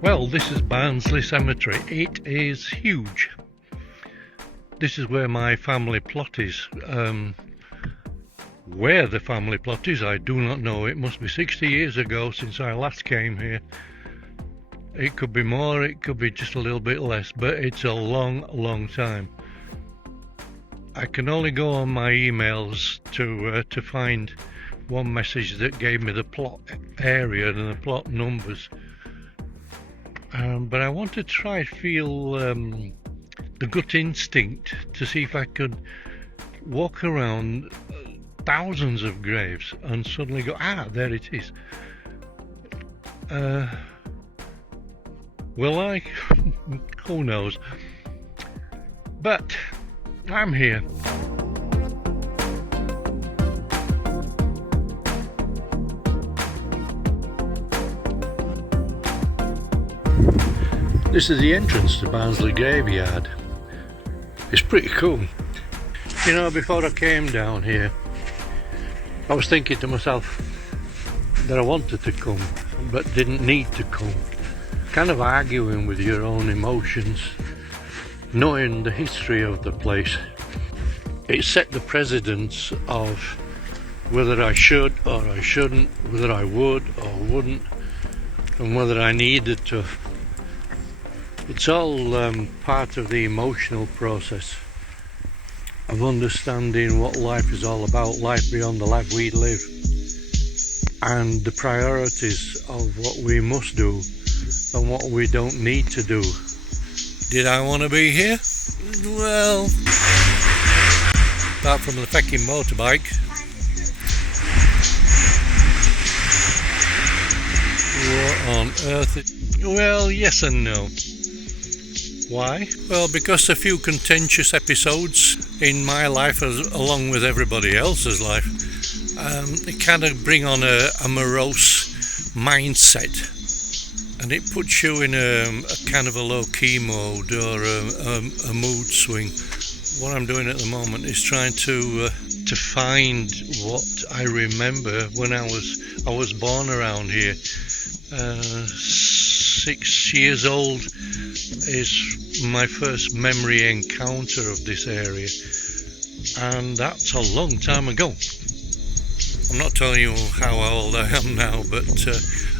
Well, this is Barnsley Cemetery. It is huge. This is where my family plot is. Where the family plot is, I do not know. It must be 60 years ago since I last came here. It could be more, it could be just a little bit less, but it's a long time. I can only go on my emails to find one message that gave me the plot area and the plot numbers. But I want to try feel the gut instinct to see if I could walk around thousands of graves and suddenly go, there it is. Will I? Who knows? But I'm here. This is the entrance to Barnsley Graveyard. It's pretty cool. You know, before I came down here, I was thinking to myself that I wanted to come, but didn't need to come. Kind of arguing with your own emotions, knowing the history of the place. It set the precedence of whether I should or I shouldn't, whether I would or wouldn't, and whether I needed to. It's all part of the emotional process of understanding what life is all about, life beyond the life we live, and the priorities of what we must do and what we don't need to do. Did I want to be here? Well, apart from the fecking motorbike. What on earth? Well, yes and no. Why? Well, because a few contentious episodes in my life, along with everybody else's life, it kind of bring on a morose mindset, and it puts you in a kind of a low-key mode or a mood swing. What I'm doing at the moment is trying to find what I remember when I was born around here. 6 years old is my first memory encounter of this area, and that's a long time ago. I'm not telling you how old I am now, but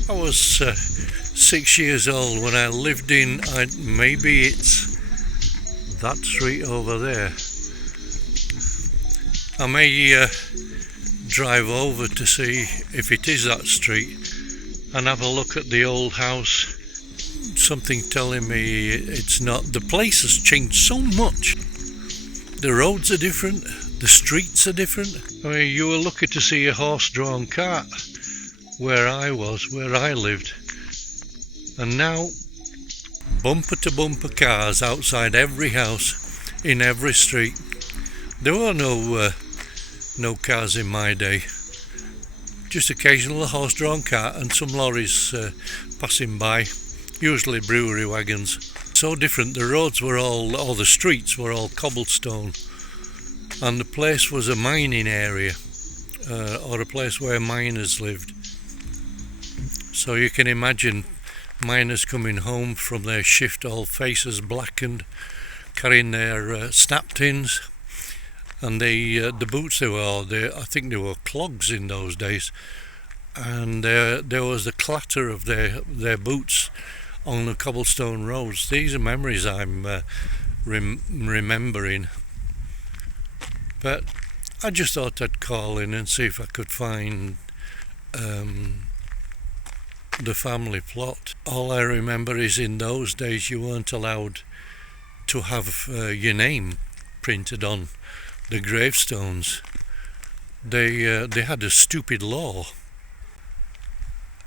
I was 6 years old when I lived in, maybe it's that street over there. I may drive over to see if it is that street and have a look at the old house. Something telling me it's not. The place has changed so much. The roads are different, the streets are different. I mean, you were lucky to see a horse-drawn cart where I lived. And now, bumper to bumper cars outside every house, in every street. There were no cars in my day. Just occasional horse-drawn cart and some lorries passing by, usually brewery wagons. So different. The roads were all the streets were all cobblestone, and the place was a mining area, or a place where miners lived. So you can imagine miners coming home from their shift, all faces blackened, carrying their snap tins. And the boots they wore, I think they were clogs in those days, and there was the clatter of their boots on the cobblestone roads. These are memories I'm remembering. But I just thought I'd call in and see if I could find the family plot. All I remember is in those days you weren't allowed to have your name printed on the gravestones. They had a stupid law,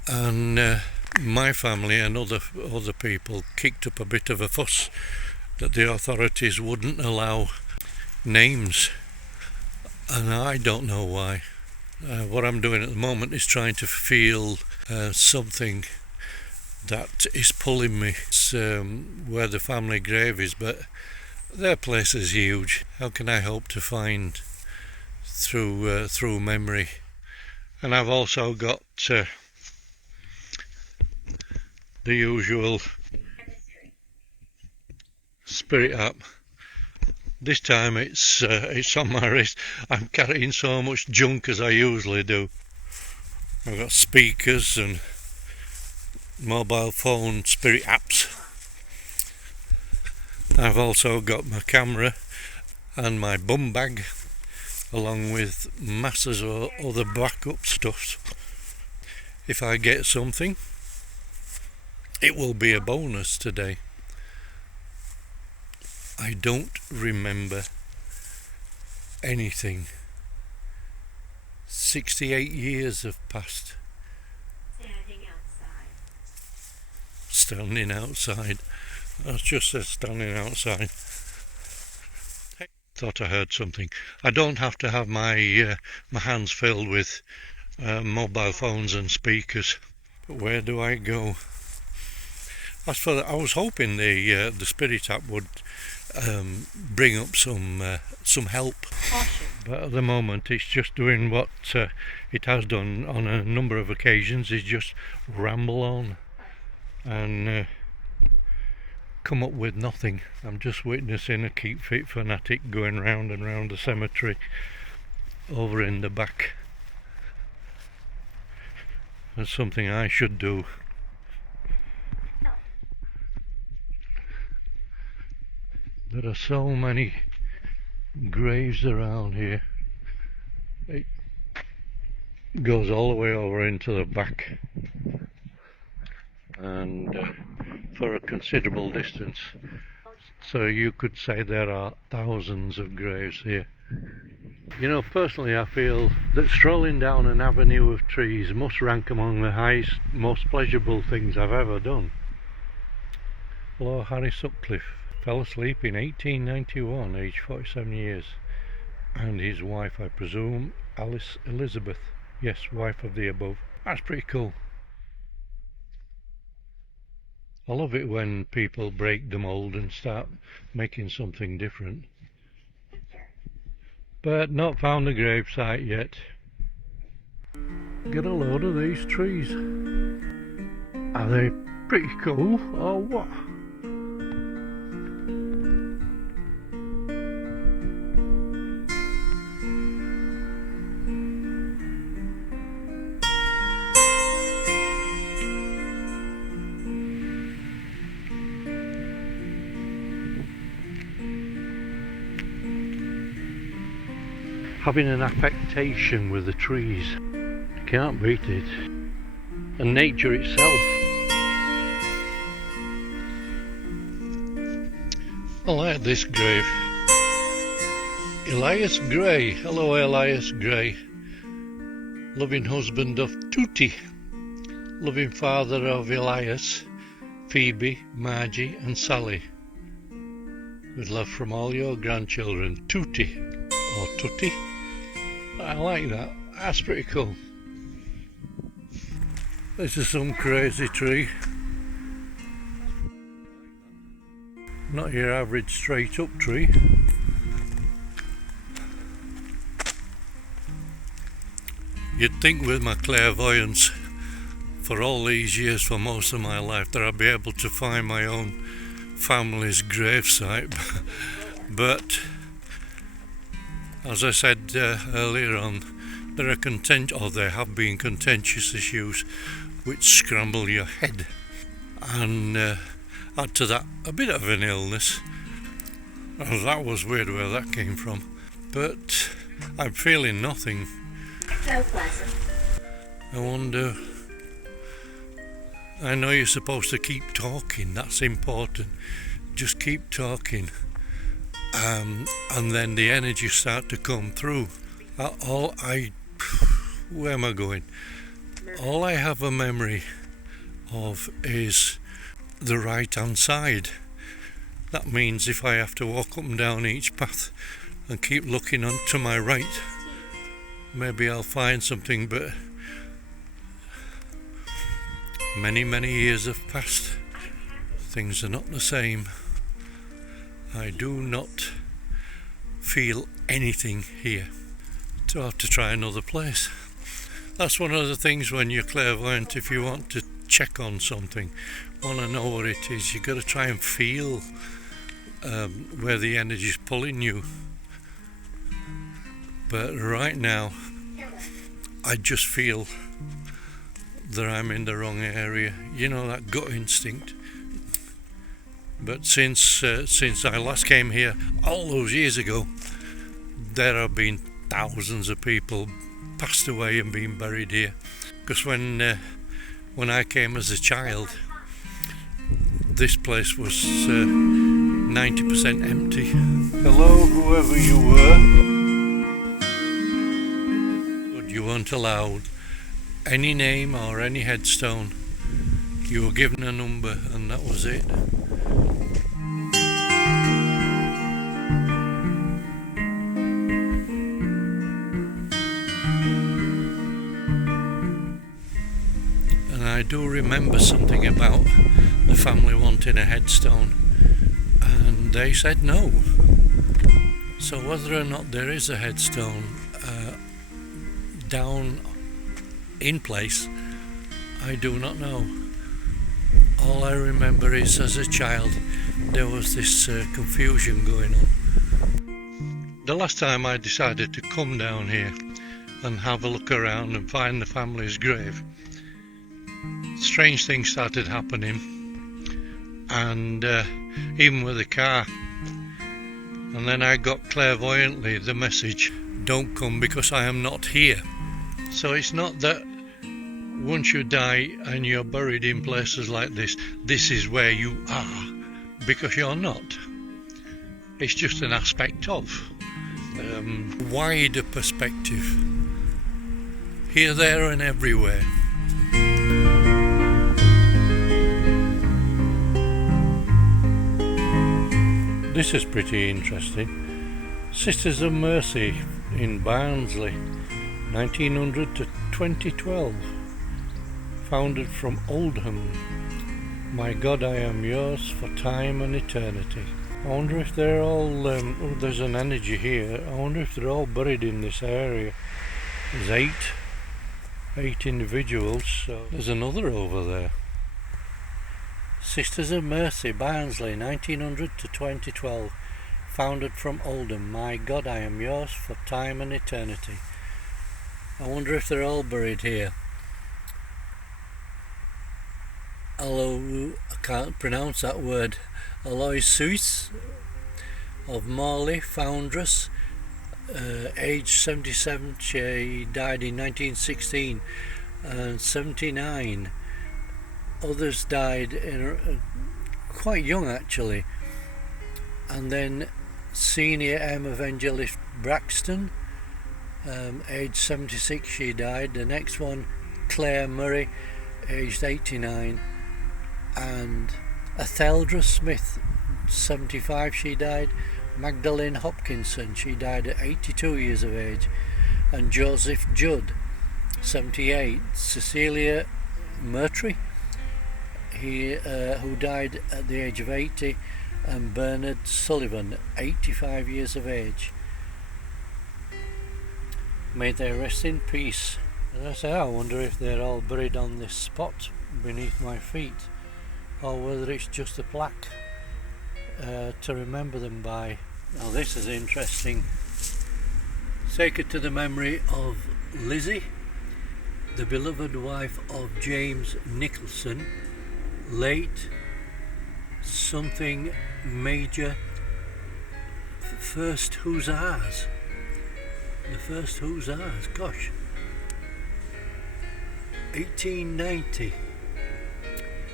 and my family and other people kicked up a bit of a fuss that the authorities wouldn't allow names, and I don't know why. What I'm doing at the moment is trying to feel something that is pulling me. It's where the family grave is, but their place is huge. How can I hope to find through memory? And I've also got the usual spirit app. This time it's on my wrist. I'm carrying so much junk as I usually do. I've got speakers and mobile phone spirit apps. I've also got my camera and my bum bag, along with masses of other backup stuff. If I get something, it will be a bonus today. I don't remember anything. 68 years have passed. Standing outside. That's just says standing outside. Thought I heard something. I don't have to have my hands filled with mobile phones and speakers. But where do I go? As for I was hoping the spirit app would bring up some help, but at the moment it's just doing what it has done on a number of occasions, is just ramble on and come up with nothing. I'm just witnessing a keep fit fanatic going round and round the cemetery over in the back. That's something I should do. There are so many graves around here. It goes all the way over into the back and for a considerable distance. So you could say there are thousands of graves here. You know, personally I feel that strolling down an avenue of trees must rank among the highest, most pleasurable things I've ever done. Lord Harry Sutcliffe fell asleep in 1891, aged 47 years, and his wife, I presume, Alice Elizabeth, yes, wife of the above. That's pretty cool. I love it when people break the mould and start making something different. But not found a grave site yet. Get a load of these trees. Are they pretty cool or what? Having an affectation with the trees. Can't beat it. And nature itself. I like this grave. Elias Gray. Hello, Elias Gray. Loving husband of Tootie. Loving father of Elias, Phoebe, Margie and Sally. With love from all your grandchildren. Tootie. Or Tootie. I like that. That's pretty cool. This is some crazy tree. Not your average straight up tree. You'd think with my clairvoyance for all these years, for most of my life, that I'd be able to find my own family's gravesite, but as I said earlier on, there have been contentious issues which scramble your head, and add to that a bit of an illness. Oh, that was weird where that came from, but I'm feeling nothing. So pleasant. I wonder. I know you're supposed to keep talking, that's important. Just keep talking. And then the energy start to come through. Where am I going? All I have a memory of is the right hand side. That means if I have to walk up and down each path and keep looking on to my right, maybe I'll find something, but many years have passed. Things are not the same. I do not feel anything here, so I have to try another place. That's one of the things when you're clairvoyant, if you want to check on something, want to know what it is, you got to try and feel where the energy's pulling you. But right now, I just feel that I'm in the wrong area. You know, that gut instinct. But since I last came here all those years ago, there have been thousands of people passed away and been buried here. Because when I came as a child, this place was 90% empty. Hello, whoever you were. But you weren't allowed any name or any headstone. You were given a number and that was it. And I do remember something about the family wanting a headstone, and they said no. So whether or not there is a headstone down in place, I do not know. All I remember is, as a child, there was this confusion going on. The last time I decided to come down here and have a look around and find the family's grave, strange things started happening, and even with the car. And then I got clairvoyantly the message, don't come because I am not here. So it's not that once you die and you're buried in places like this is where you are, because you're not. It's just an aspect of wider perspective, here, there and everywhere. This is pretty interesting. Sisters of Mercy in Barnsley, 1900 to 2012. Founded from Oldham. My God, I am yours for time and eternity. I wonder if they're all, there's an energy here. I wonder if they're all buried in this area. There's eight individuals, so there's another over there. Sisters of Mercy, Barnsley, 1900 to 2012. Founded from Oldham. My God, I am yours for time and eternity. I wonder if they're all buried here. I can't pronounce that word. Aloysius of Morley, foundress, age 77. She died in 1916 and 79. Others died quite young actually. And then Senior M. Evangelist Braxton, age 76, she died. The next one, Claire Murray, aged 89. And Atheldra Smith, 75, she died. Magdalene Hopkinson, she died at 82 years of age. And Joseph Judd, 78. Cecilia Murtry, who died at the age of 80. And Bernard Sullivan, 85 years of age. May they rest in peace. As I say, I wonder if they're all buried on this spot beneath my feet, or whether it's just a plaque to remember them by. Now this is interesting. Sacred to the memory of Lizzie, the beloved wife of James Nicholson, late something Major, first Hussars. The first Hussars, gosh. 1890.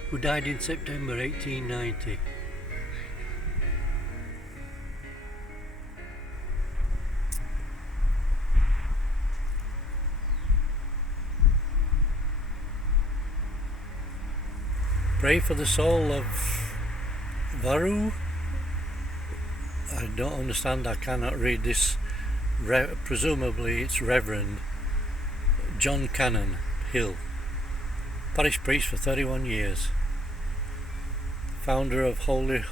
Who died in September 1890. Pray for the soul of Varu. I don't understand, I cannot read this. Presumably it's Reverend John Cannon Hill, parish priest for 31 years, founder of Holy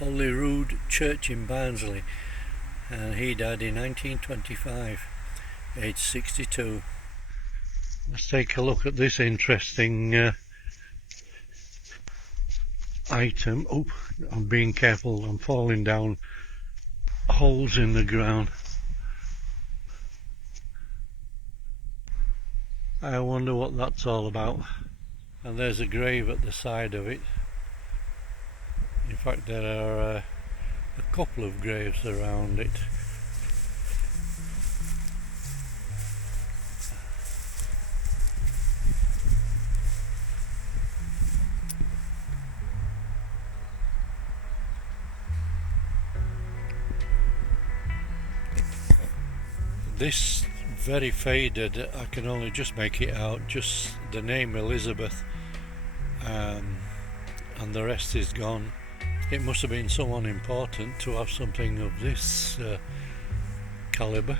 Rood Church in Barnsley, and he died in 1925, aged 62. Let's take a look at this interesting item. Oh, I'm being careful, I'm falling down holes in the ground. I wonder what that's all about. And there's a grave at the side of it. In fact, there are a couple of graves around it. This very faded, I can only just make it out, just the name Elizabeth, and the rest is gone. It must have been someone important to have something of this calibre.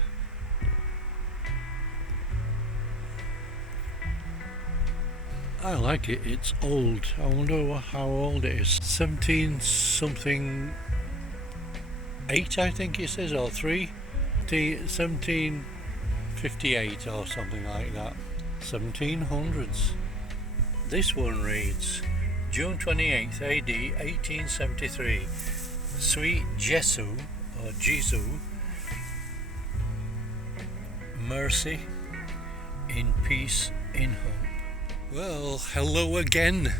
I like it, it's old. I wonder how old it is. 17 something 8 I think it says, or 3. 1758 or something like that. 1700s. This one reads June 28th AD 1873. Sweet Jesu or Jesu, mercy, in peace, in hope. Well, hello again.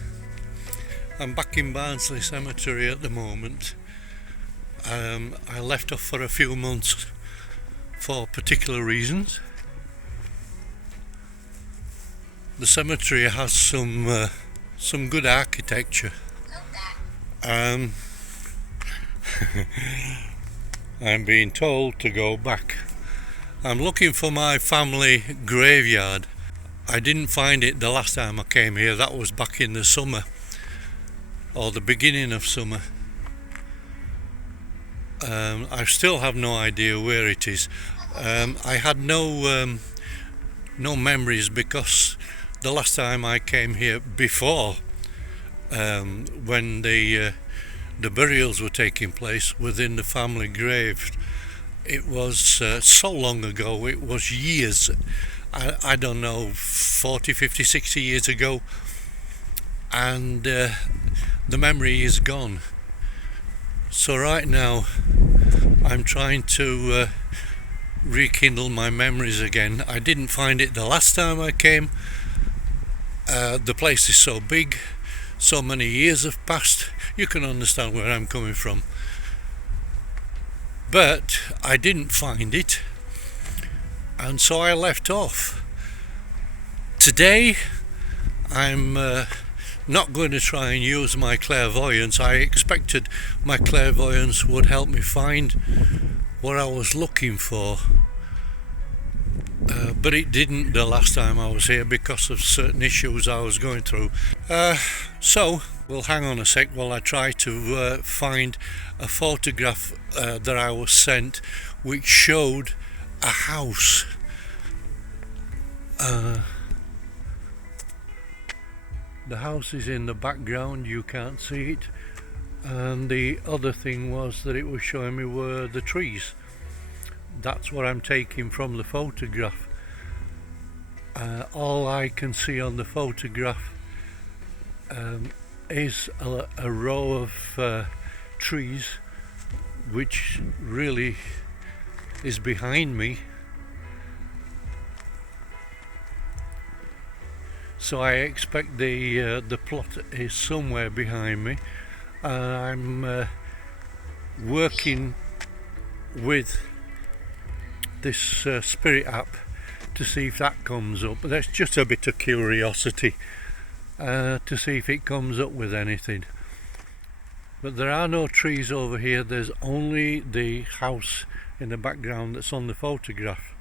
I'm back in Barnsley Cemetery at the moment. I left off for a few months for particular reasons. The cemetery has some good architecture. I'm being told to go back. I'm looking for my family graveyard. I didn't find it the last time I came here. That was back in the summer, or the beginning of summer. I still have no idea where it is. I had no memories, because the last time I came here, before when the burials were taking place within the family grave, it was so long ago. It was years. I don't know, 40, 50, 60 years ago, and the memory is gone. So right now I'm trying to rekindle my memories again. I didn't find it the last time I came. The place is so big, so many years have passed. You can understand where I'm coming from. But I didn't find it, and so I left off. Today I'm not going to try and use my clairvoyance. I expected my clairvoyance would help me find what I was looking for, but it didn't the last time I was here because of certain issues I was going through. So we'll hang on a sec while I try to find a photograph that I was sent, which showed a house. The house is in the background, you can't see it, and the other thing was that it was showing me were the trees. That's what I'm taking from the photograph. All I can see on the photograph is a row of trees, which really is behind me. So I expect the plot is somewhere behind me. I'm working with this spirit app to see if that comes up. That's just a bit of curiosity to see if it comes up with anything. But there are no trees over here. There's only the house in the background that's on the photograph.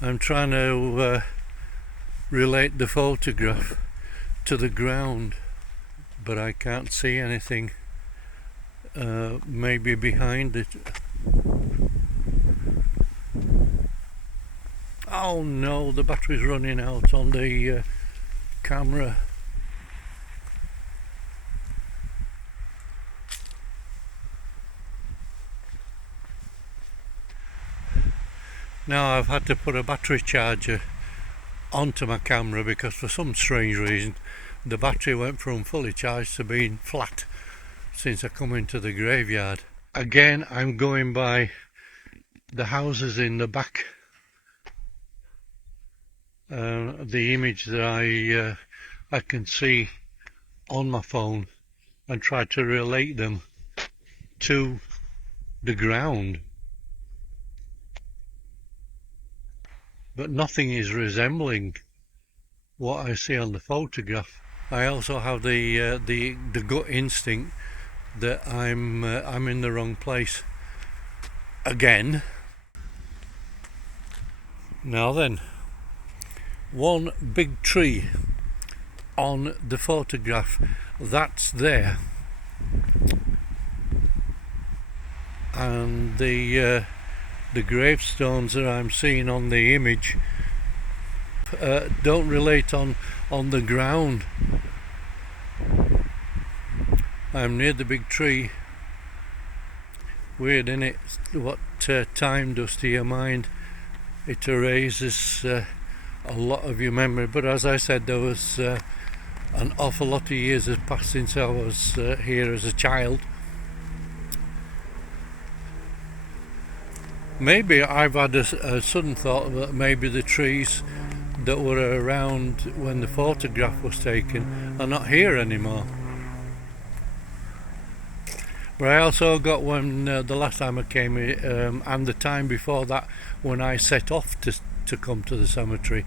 I'm trying to relate the photograph to the ground, but I can't see anything. Maybe behind it. Oh no, the battery's running out on the camera. Now I've had to put a battery charger onto my camera because for some strange reason the battery went from fully charged to being flat since I come into the graveyard. Again, I'm going by the houses in the back, the image that I can see on my phone, and try to relate them to the ground. But nothing is resembling what I see on the photograph. I also have the gut instinct that I'm in the wrong place again. Now then, one big tree on the photograph, that's there, and the gravestones that I'm seeing on the image don't relate on the ground. I'm near the big tree. Weird, isn't it? What time does to your mind. It erases a lot of your memory, but as I said, there was an awful lot of years has passed since I was here as a child. Maybe I've had a sudden thought that maybe the trees that were around when the photograph was taken are not here anymore. But I also got when the last time I came and the time before that, when I set off to come to the cemetery,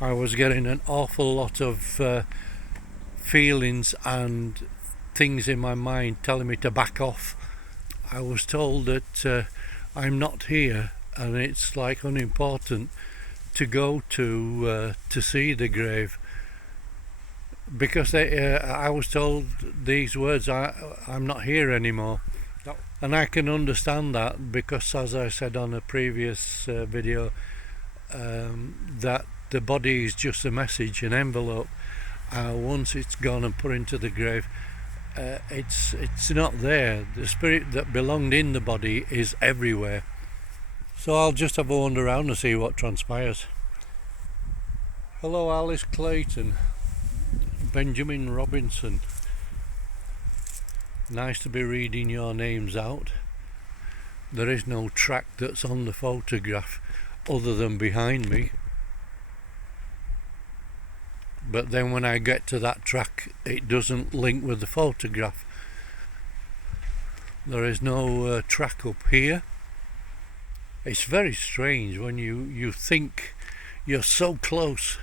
I was getting an awful lot of feelings and things in my mind telling me to back off. I was told that I'm not here and it's like unimportant to go to see the grave, because I was told these words, I'm not here anymore. No. And I can understand that, because as I said on a previous video, that the body is just a message, an envelope. Once it's gone and put into the grave, it's not there. The spirit that belonged in the body is everywhere. So I'll just have a wander around and see what transpires. Hello, Alice Clayton, Benjamin Robinson. Nice to be reading your names out. There is no track that's on the photograph other than behind me. But then when I get to that track, it doesn't link with the photograph. There is no track up here. It's very strange when you think you're so close.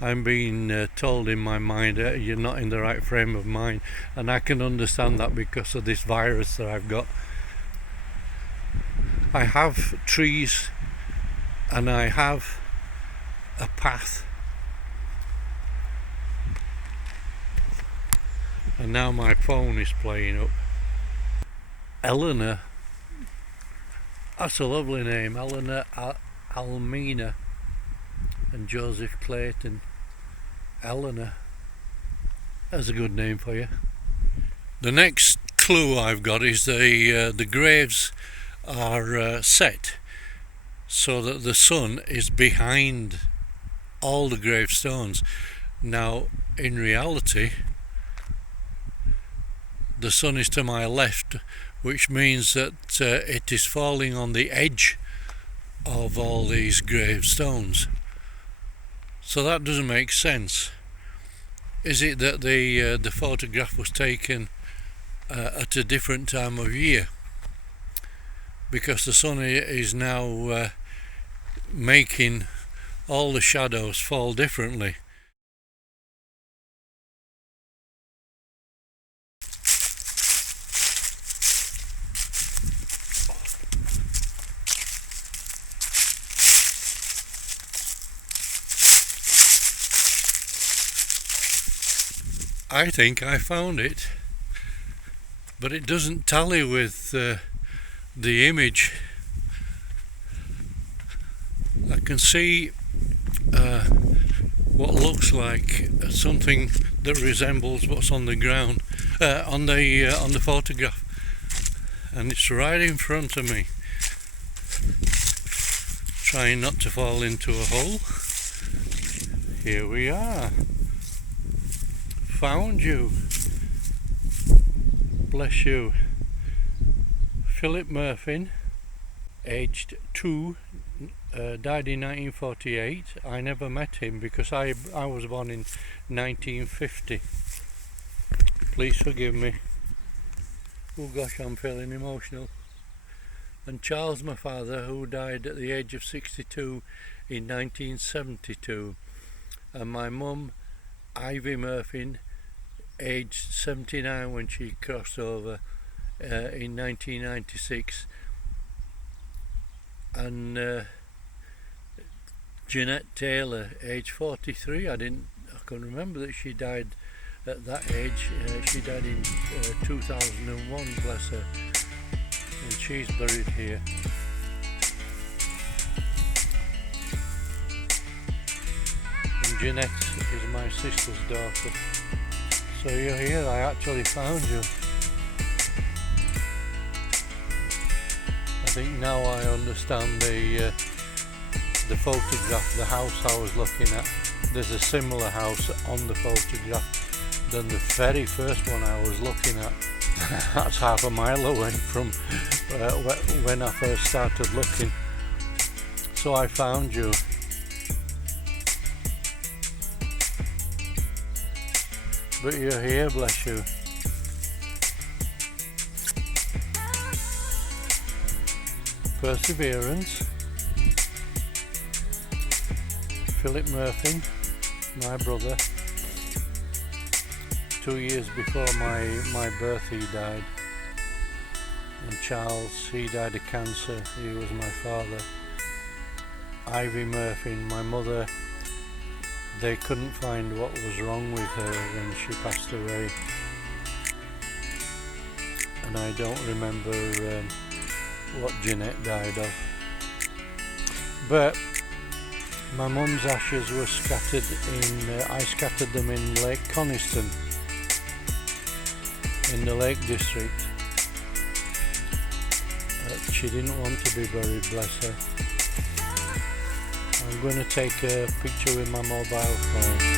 I'm being told in my mind you're not in the right frame of mind, and I can understand that because of this virus that I've got. I have trees and I have a path, and now my phone is playing up. Eleanor, that's a lovely name. Eleanor Almina and Joseph Clayton. Eleanor, that's a good name for you. The next clue I've got is the graves are set so that the sun is behind all the gravestones. Now, in reality, the sun is to my left, which means that it is falling on the edge of all these gravestones. So that doesn't make sense. Is it that the photograph was taken at a different time of year? Because the sun is now making all the shadows fall differently. I think I found it, but it doesn't tally with the image. I can see what looks like something that resembles what's on the ground, on the photograph, and it's right in front of me. Trying not to fall into a hole. Here we are. found you. Bless you. Philip Murphy, aged 2, died in 1948. I never met him because I was born in 1950. Please forgive me. Oh gosh, I'm feeling emotional. And Charles, my father, who died at the age of 62 in 1972. And my mum, Ivy Murphy, aged 79 when she crossed over in 1996. And Jeanette Taylor, age 43. I couldn't remember that she died at that age. She died in 2001, bless her. And she's buried here. And Jeanette is my sister's daughter. So you're here, I actually found you. I think now I understand the photograph, the house I was looking at. There's a similar house on the photograph than the very first one I was looking at. That's half a mile away from when I first started looking. So I found you. But you're here, bless you. Perseverance. Philip Murphy, my brother. 2 years before my birth he died. And Charles, he died of cancer. He was my father. Ivy Murphy, my mother, they couldn't find what was wrong with her when she passed away. And I don't remember what Jeanette died of. But my mum's ashes were scattered I scattered them in Lake Coniston, in the Lake District. She didn't want to be buried, bless her. I'm going to take a picture with my mobile phone.